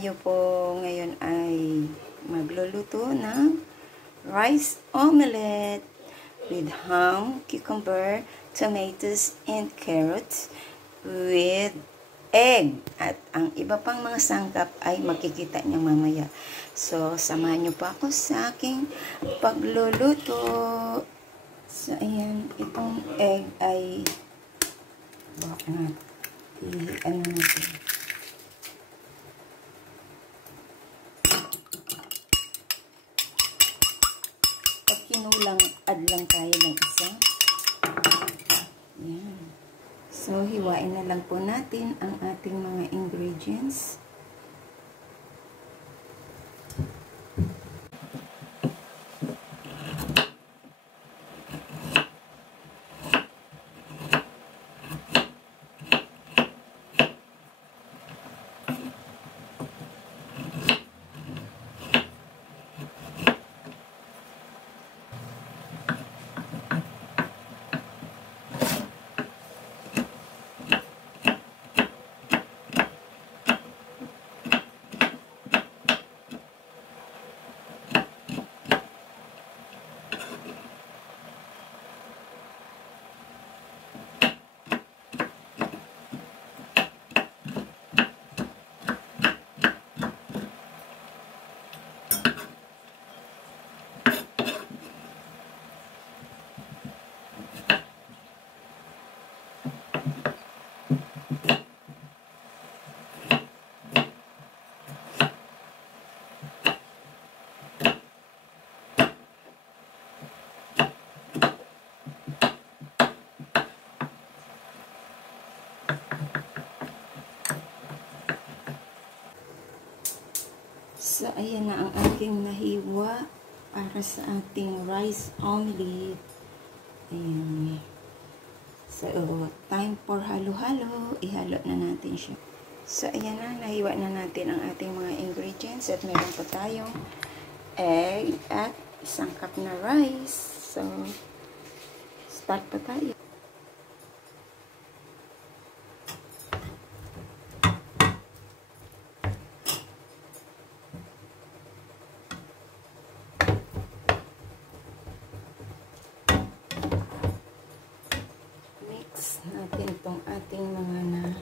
tayo po ngayon ay magluluto ng rice omelette with ham, cucumber, tomatoes, and carrots with egg. At ang iba pang mga sangkap ay makikita niyo mamaya. So, samahan niyo pa ako sa aking pagluluto. So, ayan, itong egg ay natin. At kinulang add lang tayo ng isa. Ayan. So, hiwain na lang po natin ang ating mga ingredients. So, ayan na ang aking nahiwa para sa ating rice omelette. Ayan. So, time for halo-halo. Ihalo na natin siya. So, ayan na. Nahiwa na natin ang ating mga ingredients. At meron pa tayong egg at isang cup na rice. So, start pa tayo. Natin itong ating mga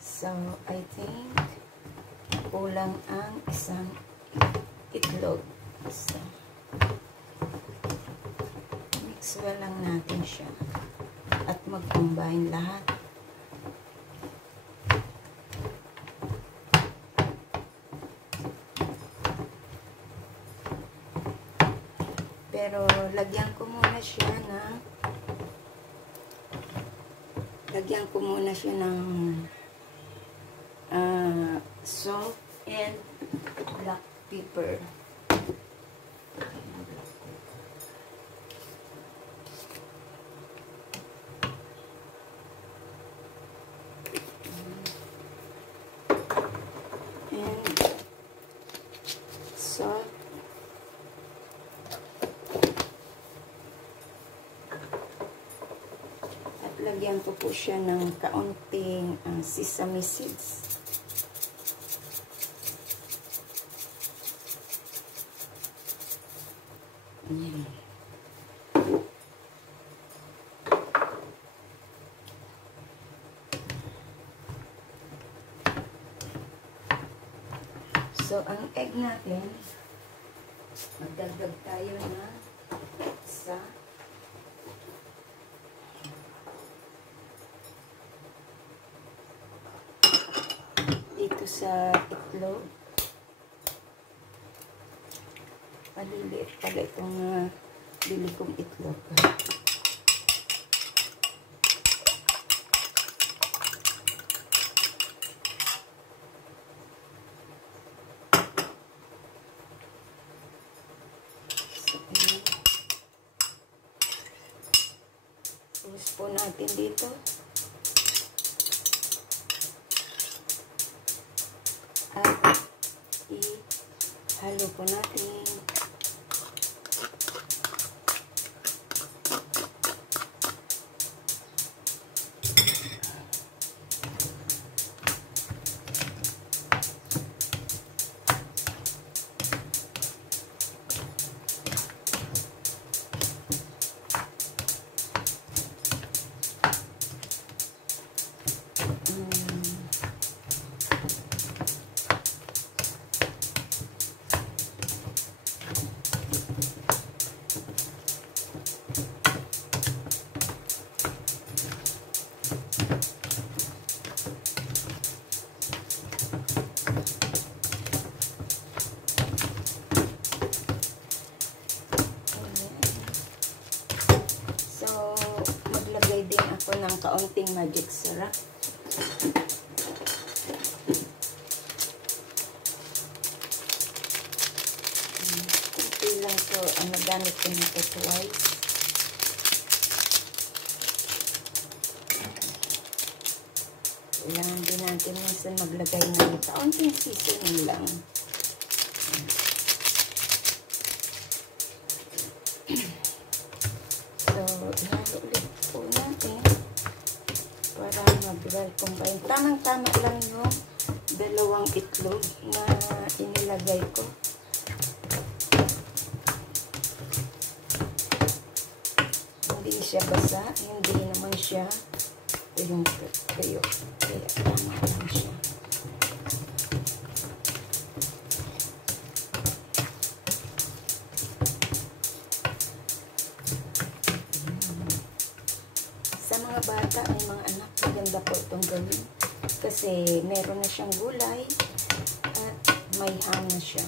So, I think kulang ang isang itlog. So, mix well lang natin siya at mag-combine lahat. Pero lagyan ko muna siya ng salt and black pepper. And salt. Lagyan ko po siya ng kaunting sesame seeds. Ayan. So, ang egg natin, magdagdag tayo na isa. Dito sa itlog. Maliliit pala itong bili kong itlog. So, ayan. Tapos po natin dito. At ihalo po natin. So, maglagay din ako ng kaunting magic syrup. Kunti lang to. Ang nagamit ko nito twice. Kailangan din natin minsan maglagay ng kaunting seasoning lang. So, ihalo ulit po natin para mag-well combine. Tamang-tama lang yung dalawang itlog na inilagay ko. Hindi siya basa, hindi naman siya yung tuyo. Kaya tama lang siya. Sa mga bata, ay mga anak, maganda po itong gawin. Kasi meron na siyang gulay at may ham na siya.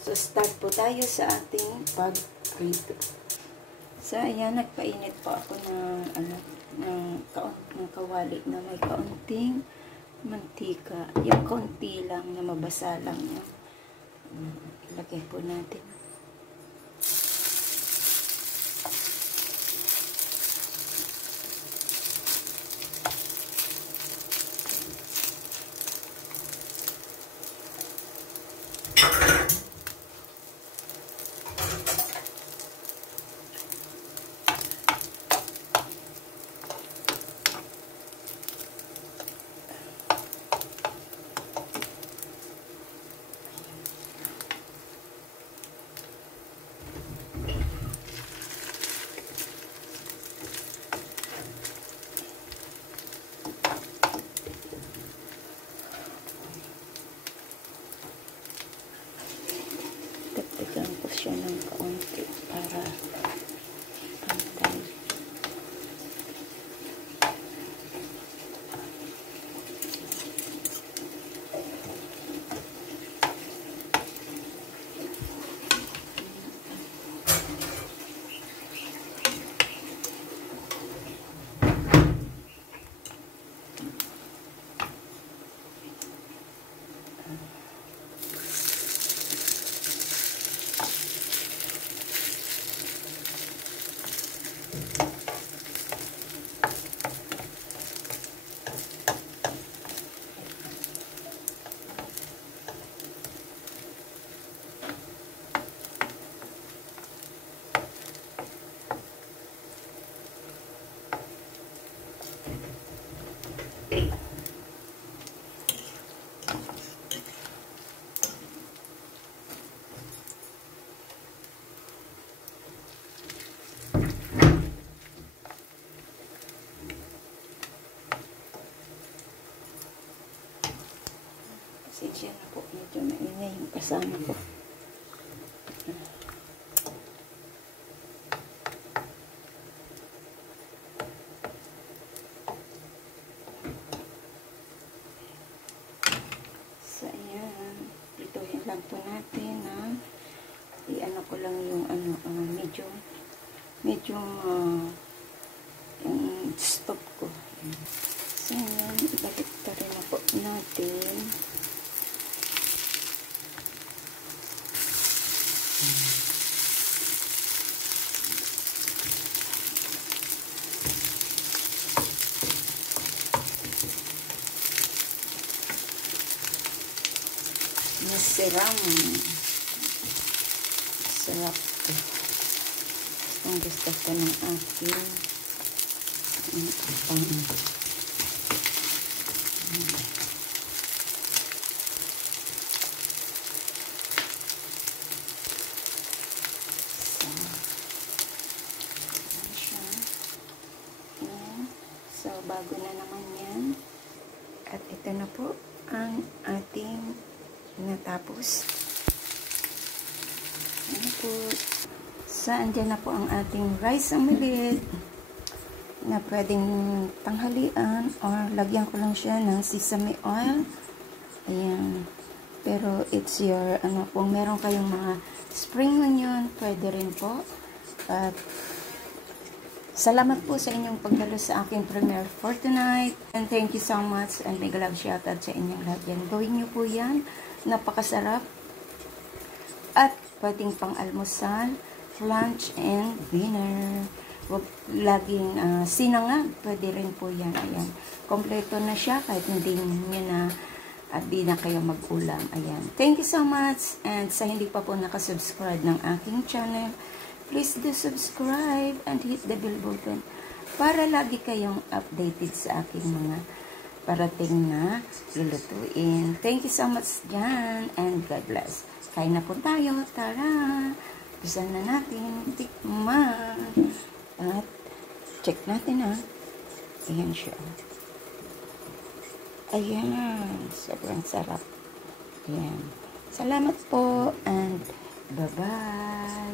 So, start po tayo sa ating pag-prito. So, ayan, nagpainit po ako ng kawali na may kaunting mantika. Yung kaunti lang na mabasa lang yan. Ilagay po natin. Dagdagan ko siya ng kaunti para pantay. Pasensya na po, medyo maingay yung kasama ko. So, ayan. Ituhin lang po natin na i-ano ko lang yung medyo yung stop ko. So, ayan. Ibalik ta rin na po natin. Nasiram. Sarap to. Ang gusto ko ng aking pang. So, bago na naman yan. At ito na po ang ating natapos. po. So, andyan na po ang ating rice omelette na pwedeng tanghalian or lagyan ko lang siya ng sesame oil. Ayan. Pero it's your, kung meron kayong mga spring onion, pwede rin po. At salamat po sa inyong pagdalo sa aking premiere for tonight. And thank you so much. And big love shoutout sa inyong lahat yan. Gawin niyo po yan. Napakasarap. At pwedeng pang almusal, lunch, and dinner. Huwag laging sinangag. Pwede rin po yan. Ayan. Kompleto na siya kahit hindi nyo na at di na kayo mag-ulam. Ayan. Thank you so much. And sa hindi pa po nakasubscribe ng aking channel, please do subscribe and hit the bell button para lagi kayong updated sa aking mga parating na lulutuin. Thank you so much dyan and God bless. Kain na po tayo. Tara! Bisan na natin tikman. At check natin Ayan siya. Ayan. Sobrang sarap. Ayan. Salamat po and bye-bye.